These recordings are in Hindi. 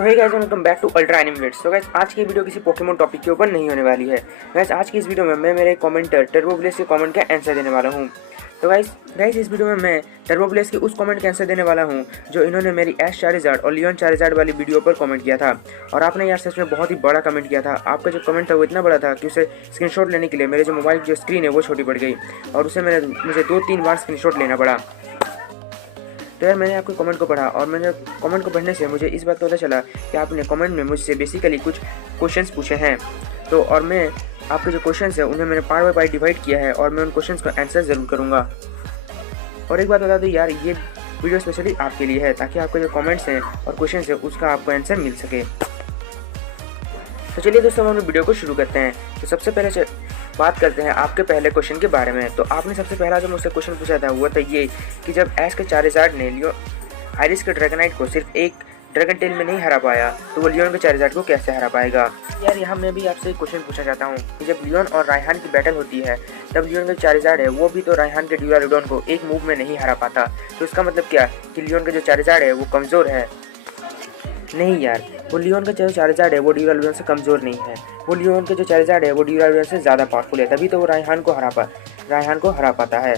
तो है guys, welcome back to Ultra Animates. तो गाइस, आज की वीडियो किसी पोकेमोन टॉपिक के ऊपर नहीं होने वाली है। गाइस, आज की इस वीडियो में मैं मेरे कमेंटर टर्बोब्लेस के कमेंट का आंसर देने वाला हूं। तो गाइस इस वीडियो में मैं टर्बोब्लेस के उस कमेंट का आंसर देने वाला हूं जो इन्होंने मेरी एश चार्जार्ड और लियोन चार्जार्ड वाली वीडियो पर कमेंट किया था। और आपने यार सच में बहुत ही बड़ा कमेंट किया था। आपका जो कमेंट था वो इतना बड़ा था कि उसे स्क्रीनशॉट लेने के लिए मेरे जो मोबाइल की जो स्क्रीन है वो छोटी पड़ गई और उसे मुझे 2-3 बार स्क्रीनशॉट लेना पड़ा। तो यार मैंने आपके कमेंट को पढ़ा और मैंने कमेंट को पढ़ने से मुझे इस बात का पता चला कि आपने कमेंट में मुझसे बेसिकली कुछ क्वेश्चंस पूछे हैं। तो और मैं आपके जो क्वेश्चंस हैं उन्हें मैंने पार्ट बाय पार्ट डिवाइड किया है और मैं उन क्वेश्चंस का आंसर ज़रूर करूँगा। और एक बात बता दूँ यार, ये वीडियो स्पेशली आपके लिए है ताकि आपके जो कमेंट्स हैं और क्वेश्चंस हैं उसका आपको आंसर मिल सके। तो चलिए दोस्तों, हम वीडियो को शुरू करते हैं। तो सबसे पहले बात करते हैं आपके पहले क्वेश्चन के बारे में। तो आपने सबसे पहला जो मुझसे क्वेश्चन पूछा था वो था ये कि जब एश के चार्जार्ड ने आइरिस के ड्रैगनाइट को सिर्फ एक ड्रैगन टेल में नहीं हरा पाया तो वो लियोन के चार्जार्ड को कैसे हरा पाएगा। यार यहाँ मैं भी आपसे एक क्वेश्चन पूछना चाहता हूँ कि जब लियोन और रायहान की बैटल होती है तब लियोन के चार्जार्ड है वो भी तो रायहान के ड्यूरालुडोन को एक मूव में नहीं हरा पाता। तो इसका मतलब क्या कि लियोन के जो चार्जार्ड है वो कमज़ोर है? नहीं यार, वो लियोन का जो चार्जार्ड है वो ड्यूरालुडोन से कमज़ोर नहीं है। वो लियोन के जो चार्जार्ड है वो ड्यूरालुडोन से ज़्यादा पावरफुल है, तभी तो वो रायहान को हरा पाता है।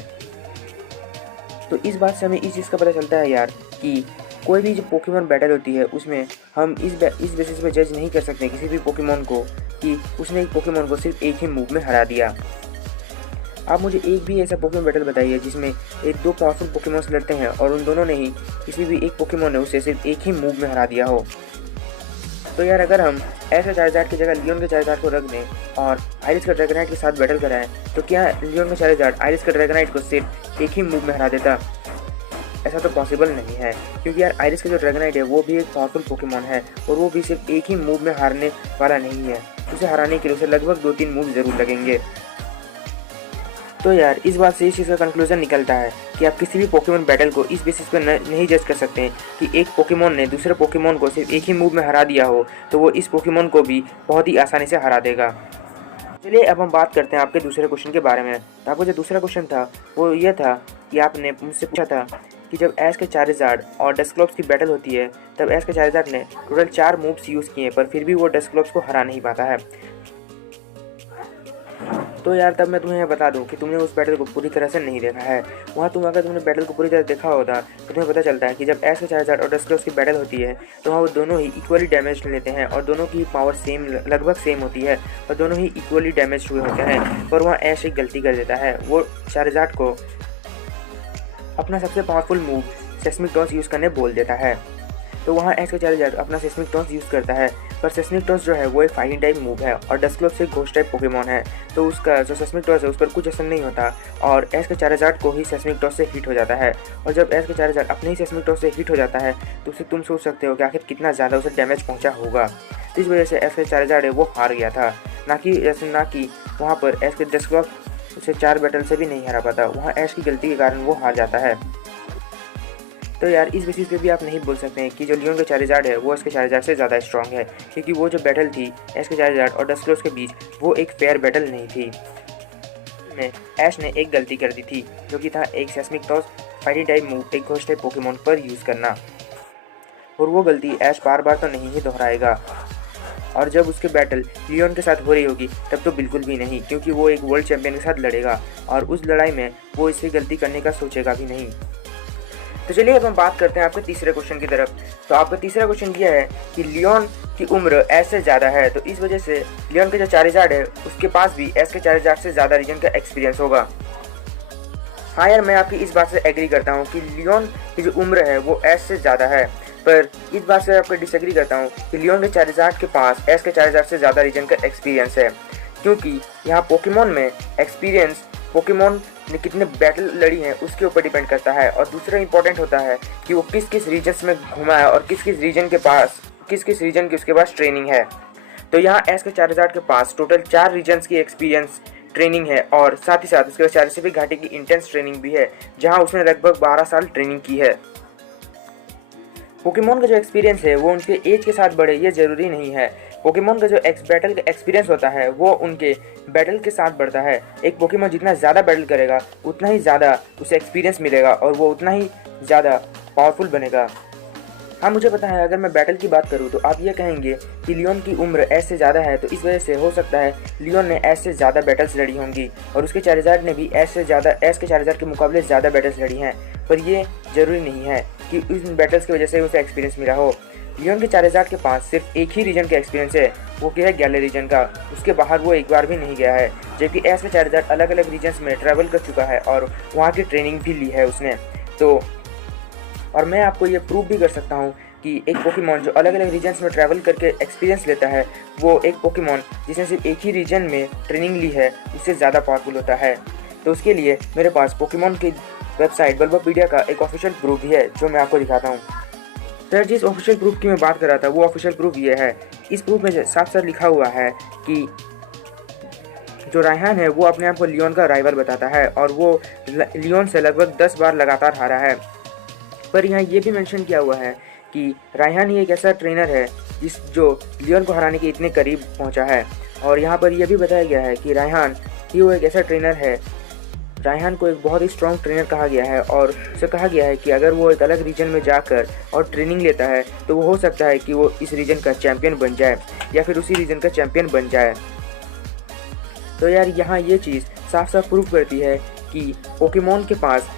तो इस बात से हमें इस चीज़ का पता चलता है यार कि कोई भी जो पोकेमोन बैटल होती है उसमें हम इस बेसिस पे जज नहीं कर सकते किसी भी पोकेमोन को कि उसने एक पोकेमोन को सिर्फ एक ही मूव में हरा दिया। आप मुझे एक भी ऐसा पोकेमोन बैटल बताइए जिसमें एक दो पावरफुल पोकेमोन्स लड़ते हैं और उन दोनों ने ही किसी भी एक पोकेमोन ने उसे सिर्फ एक ही मूव में हरा दिया हो। तो यार अगर हम ऐसे चार्जार्ड की जगह लियोन के चार्जार्ड को रख दें और आइरिस का ड्रैगनाइट के साथ बैटल कराएं तो क्या लियोन का चार्जार्ड आइरिस का ड्रैगनाइट को सिर्फ एक ही मूव में हरा देता? ऐसा तो पॉसिबल नहीं है, क्योंकि यार आइरिस का जो ड्रैगनाइट है वो भी एक पावरफुल पोकेमोन है और वो भी सिर्फ एक ही मूव में हारने वाला नहीं है। उसे हराने के लिए उसे लगभग 2-3 मूव ज़रूर लगेंगे। तो यार इस बात से इस चीज़ का कंक्लूजन निकलता है कि आप किसी भी पोकेमोन बैटल को इस बेसिस पर नहीं जज कर सकते कि एक पोकेमोन ने दूसरे पोकेमोन को सिर्फ एक ही मूव में हरा दिया हो तो वो इस पोकेमोन को भी बहुत ही आसानी से हरा देगा। चलिए अब हम बात करते हैं आपके दूसरे क्वेश्चन के बारे में। तो आपका जो दूसरा क्वेश्चन था वो ये था कि आपने मुझसे पूछा था कि जब एश के चार्जार्ड और डस्क्लोप्स की बैटल होती है तब एश के चार्जार्ड ने टोटल 4 मूव्स यूज़ किए पर फिर भी वो डस्क्लोप्स को हरा नहीं पाता है। तो यार तब मैं तुम्हें बता दूं कि तुमने उस बैटल को पूरी तरह से नहीं देखा है। वहाँ अगर तुमने बैटल को पूरी तरह देखा होता तो तुम्हें पता चलता है कि जब एश के चार्जार्ड और डस्क्लोप्स की बैटल होती है तो वहाँ वो दोनों ही इक्वली डैमेज लेते हैं और दोनों की पावर लगभग सेम होती है और दोनों ही इक्वली डैमेज हुए होते हैं। पर वहाँ एश एक गलती कर देता है, वो चार्जार्ड को अपना सबसे powerful move seismic toss use करने बोल देता है। तो वहाँ एश का चार्जार्ड अपना सेस्मिक टॉस यूज़ करता है, पर सेस्मिक टॉस जो है वो एक फाइटिंग टाइप मूव है और डस्क्लोप्स एक घोस्ट टाइप पोकेमोन है। तो उसका जो सेस्मिक टॉस है उस पर कुछ असर नहीं होता और एश के चार्जार्ड को ही सेस्मिक टॉस से हिट हो जाता है। और जब एश के चार्जार्ड अपने ही सेस्मिक टॉस से हिट हो जाता है तो उससे तुम सोच सकते हो कि आखिर कितना ज़्यादा उसे डैमेज पहुँचा होगा। तो इस वजह से एश के चार्जार्ड है वो हार गया था, ना कि वहाँ पर एश के डस्क्लोप्स उसे 4 बैटल से भी नहीं हरा पाता। वहाँ एश की गलती के कारण वो हार जाता है। तो यार इस बेसिस पे भी आप नहीं बोल सकते हैं कि जो लियोन का चार्जार्ड है वो एश के चार्जार्ड से ज़्यादा स्ट्रॉन्ग है, क्योंकि वो जो बैटल थी एश के चार्जार्ड और डस्क्लोप्स के बीच वो एक फेयर बैटल नहीं थी। एश ने एक गलती कर दी थी जो कि था एक seismic toss fighting type move एक घोस्ट टाइप पोकेमोन पर यूज़ करना, और वो गलती एश बार बार तो नहीं ही दोहराएगा। और जब उसके बैटल लियोन के साथ हो रही होगी तब तो बिल्कुल भी नहीं, क्योंकि वो एक वर्ल्ड चैंपियन के साथ लड़ेगा और उस लड़ाई में वो इसे गलती करने का सोचेगा भी नहीं। तो चलिए अब हम बात करते हैं आपके तीसरे क्वेश्चन की तरफ। तो आपका तीसरा क्वेश्चन ये है कि लियोन की उम्र एश से ज़्यादा है, तो इस वजह से लियोन के जो चार्जार्ड है उसके पास भी एश के चार्जार्ड से ज़्यादा रीजन का एक्सपीरियंस होगा। हाँ यार, मैं आपकी इस बात से एग्री करता हूँ कि लियोन की जो उम्र है वो एश से ज़्यादा है, पर इस बात से आपको डिसएग्री करता हूँ कि लियोन के चार्जार्ड के पास एश के चार्जार्ड से ज़्यादा रीजन का एक्सपीरियंस है, क्योंकि यहाँ पोकेमोन में एक्सपीरियंस पोकेमोन ने कितने बैटल लड़ी हैं उसके ऊपर डिपेंड करता है। और दूसरा इंपॉर्टेंट होता है कि वो किस किस रीजन्स में घुमा है और किस किस रीजन की उसके पास ट्रेनिंग है। तो यहाँ एश के चार्जार्ड के पास टोटल 4 रीजन्स की एक्सपीरियंस ट्रेनिंग है और साथ ही साथ उसके पास चारसिफिक घाटी की इंटेंस ट्रेनिंग भी है जहाँ उसने लगभग 12 साल ट्रेनिंग की है। पोकेमोन का जो एक्सपीरियंस है वो उनके एज के साथ बढ़े ये ज़रूरी नहीं है। पोकेमोन का जो बैटल का एक्सपीरियंस होता है वो उनके बैटल के साथ बढ़ता है। एक पोकेमोन जितना ज़्यादा बैटल करेगा उतना ही ज़्यादा उसे एक्सपीरियंस मिलेगा और वो उतना ही ज़्यादा पावरफुल बनेगा। हाँ, मुझे पता है अगर मैं बैटल की बात करूँ तो आप ये कहेंगे कि लियोन की उम्र एश से ज़्यादा है, तो इस वजह से हो सकता है लियोन ने एश से ज़्यादा बैटल्स लड़ी होंगी और उसके चार्जर ने भी एश के चार्जर के मुकाबले ज़्यादा बैटल्स लड़ी हैं। पर ये ज़रूरी नहीं है कि इन बैटल्स की वजह से उसे एक्सपीरियंस मिला हो। लियोन के चार्जर के पास सिर्फ एक ही रीजन का एक्सपीरियंस है, वो क्या है गैले रीजन का। उसके बाहर वो एक बार भी नहीं गया है, जबकि एश का चार्जर अलग अलग रीजन्स में ट्रैवल कर चुका है और वहाँ की ट्रेनिंग भी ली है उसने। तो और मैं आपको ये प्रूव भी कर सकता हूँ कि एक पोकेमॉन जो अलग अलग रीजन्स में ट्रैवल करके एक्सपीरियंस लेता है, वो एक पोकेमॉन जिसने सिर्फ एक ही रीजन में ट्रेनिंग ली है उससे ज़्यादा पावरफुल होता है। तो उसके लिए मेरे पास पोकेमॉन की वेबसाइट बल्बोपीडिया का एक ऑफिशियल प्रूफ भी है जो मैं आपको दिखाता हूँ। सर, जिस ऑफिशियल प्रूफ की मैं बात कर रहा था वो ऑफिशियल प्रूफ ये है। इस प्रूफ में साफ साफ लिखा हुआ है कि जो रायहान है वो अपने आप को लियोन का राइवल बताता है और वो लियोन से लगभग 10 बार लगातार हारा है। पर यहाँ ये भी मेंशन किया हुआ है कि रायहान ही एक ऐसा ट्रेनर है जो लियोन को हराने के इतने करीब पहुँचा है। और यहाँ पर यह भी बताया गया है कि रायहान ही वो एक ऐसा ट्रेनर है, रायहान को एक बहुत ही स्ट्रॉन्ग ट्रेनर कहा गया है और उसे कहा गया है कि अगर वो एक अलग रीजन में जाकर और ट्रेनिंग लेता है तो वो हो सकता है कि वो इस रीजन का चैम्पियन बन जाए या फिर उसी रीजन का चैम्पियन बन जाए। तो यार यहाँ ये चीज़ साफ साफ प्रूव करती है कि पोकेमॉन के पास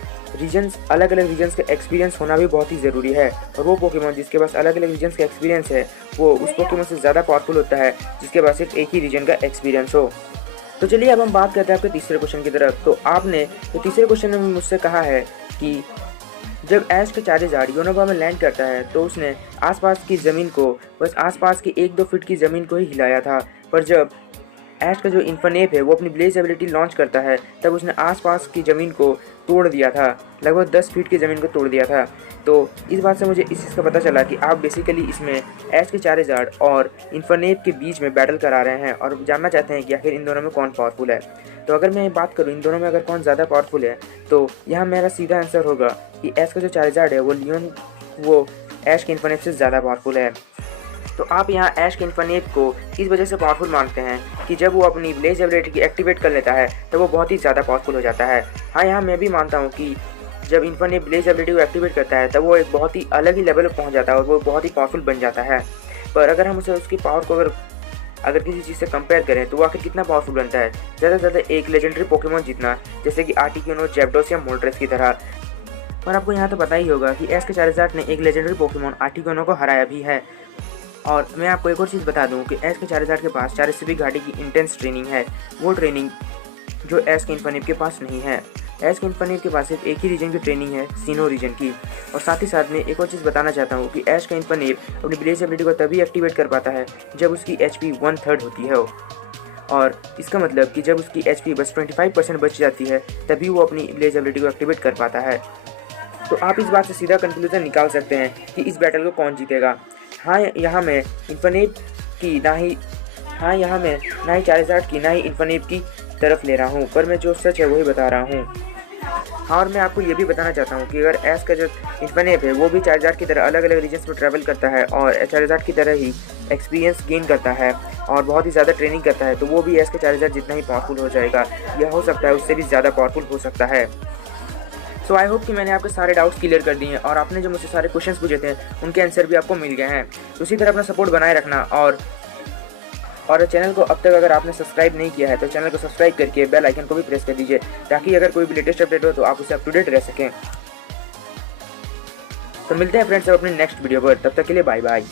अलग अलग रीजन्स का एक्सपीरियंस होना भी बहुत ही ज़रूरी है। और वो पोकेमॉन जिसके पास अलग अलग रीजन्स का एक्सपीरियंस है वो उस पोकेमॉन से ज़्यादा पावरफुल होता है जिसके पास सिर्फ एक ही रीजन का एक्सपीरियंस हो। तो चलिए अब हम बात करते हैं आपके तीसरे क्वेश्चन की तरफ। तो आपने तो तीसरे क्वेश्चन में मुझसे कहा है कि जब ऐश का चार्जर योनोबा में लैंड करता है तो उसने आसपास की ज़मीन को बस आसपास की 1-2 फीट की ज़मीन को ही हिलाया था, पर जब ऐश का जो इन्फर्नेप है वो अपनी ब्लेज एबिलिटी लॉन्च करता है तब उसने आसपास की ज़मीन को तोड़ दिया था, लगभग 10 फीट की ज़मीन को तोड़ दिया था। तो इस बात से मुझे इस चीज़ का पता चला कि आप बेसिकली इसमें ऐश के चार्जर और इन्फर्नेप के बीच में बैटल करा रहे हैं और जानना चाहते हैं कि आखिर इन दोनों में कौन पावरफुल है। तो अगर मैं बात करूँ इन दोनों में अगर कौन ज़्यादा पावरफुल है तो यहाँ मेरा सीधा आंसर होगा कि ऐश का जो चार्जर है वो ऐश के इन्फर्नेप से ज़्यादा पावरफुल है। तो आप यहाँ ऐश के इन्फर्नेप को इस वजह से पावरफुल मानते हैं कि जब वो अपनी ब्लेज एबिलिटी की एक्टिवेट कर लेता है तो वो बहुत ही ज़्यादा पावरफुल हो जाता है। हाँ, यहाँ मैं भी मानता हूँ कि जब इन्फर्नेप ब्लेज एबिलिटी को एक्टिवेट करता है तब वो एक बहुत ही अलग ही लेवल पर पहुँच जाता है और वो बहुत ही पावरफुल बन जाता है। पर अगर हम उसे उसकी पावर को अगर किसी चीज़ से कंपेयर करें तो वो आखिर कितना पावरफुल बनता है, ज़्यादा से ज़्यादा एक लेजेंडरी पोकेमॉन जितना, जैसे कि आर्टिक्यूनो, जैप्डोस या मोल्ट्रेस की तरह। पर आपको यहाँ तो पता ही होगा कि ऐश के चार्जर ने एक लेजेंडरी पोकेमॉन आर्टिक्यूनो को हराया भी है। और मैं आपको एक और चीज़ बता दूं कि ऐश के चार्जर के पास चारिस्टिक घाटी की इंटेंस ट्रेनिंग है, वो ट्रेनिंग जो ऐश के इन्फर्नेप के पास नहीं है। ऐश के इन्फर्नेप के पास सिर्फ एक ही रीजन की ट्रेनिंग है, सीनो रीजन की। और साथ ही साथ में एक और चीज़ बताना चाहता हूँ कि ऐश का इन्फर्नेप अपनी ब्लेज एबिलिटी को तभी एक्टिवेट कर पाता है जब उसकी HP 1/3 होती है। और इसका मतलब कि जब उसकी HP बस 25% बच जाती है तभी वो अपनी ब्लेज एबिलिटी को एक्टिवेट कर पाता है। तो आप इस बात से सीधा कंक्लूजन निकाल सकते हैं कि इस बैटल को कौन जीतेगा। हाँ, यहाँ मैं ना ही चार्जर की ना ही इन्फर्नेप की तरफ ले रहा हूँ, पर मैं जो सच है वही बता रहा हूँ। हाँ, और मैं आपको ये भी बताना चाहता हूँ कि अगर ऐश का जो इन्फर्नेप है वो भी चार्जर की तरह अलग अलग रीजन्स में ट्रैवल करता है और चार्जर की तरह ही एक्सपीरियंस गेन करता है और बहुत ही ज़्यादा ट्रेनिंग करता है, तो वो भी ऐश के चार्जर जितना ही पावरफुल हो जाएगा, या हो सकता है उससे भी ज़्यादा पावरफुल हो सकता है। सो आई होप कि मैंने आपके सारे डाउट्स क्लियर कर दिए हैं और आपने जो मुझसे सारे क्वेश्चंस पूछे थे उनके आंसर भी आपको मिल गए हैं। तो इसी तरह अपना सपोर्ट बनाए रखना और चैनल को अब तक अगर आपने सब्सक्राइब नहीं किया है तो चैनल को सब्सक्राइब करके बेल आइकन को भी प्रेस कर दीजिए ताकि अगर कोई भी लेटेस्ट अपडेट हो तो आप उससे अप टू डेट रह सकें। तो मिलते हैं फ्रेंड्स अपने नेक्स्ट वीडियो पर, तब तक के लिए बाय बाय।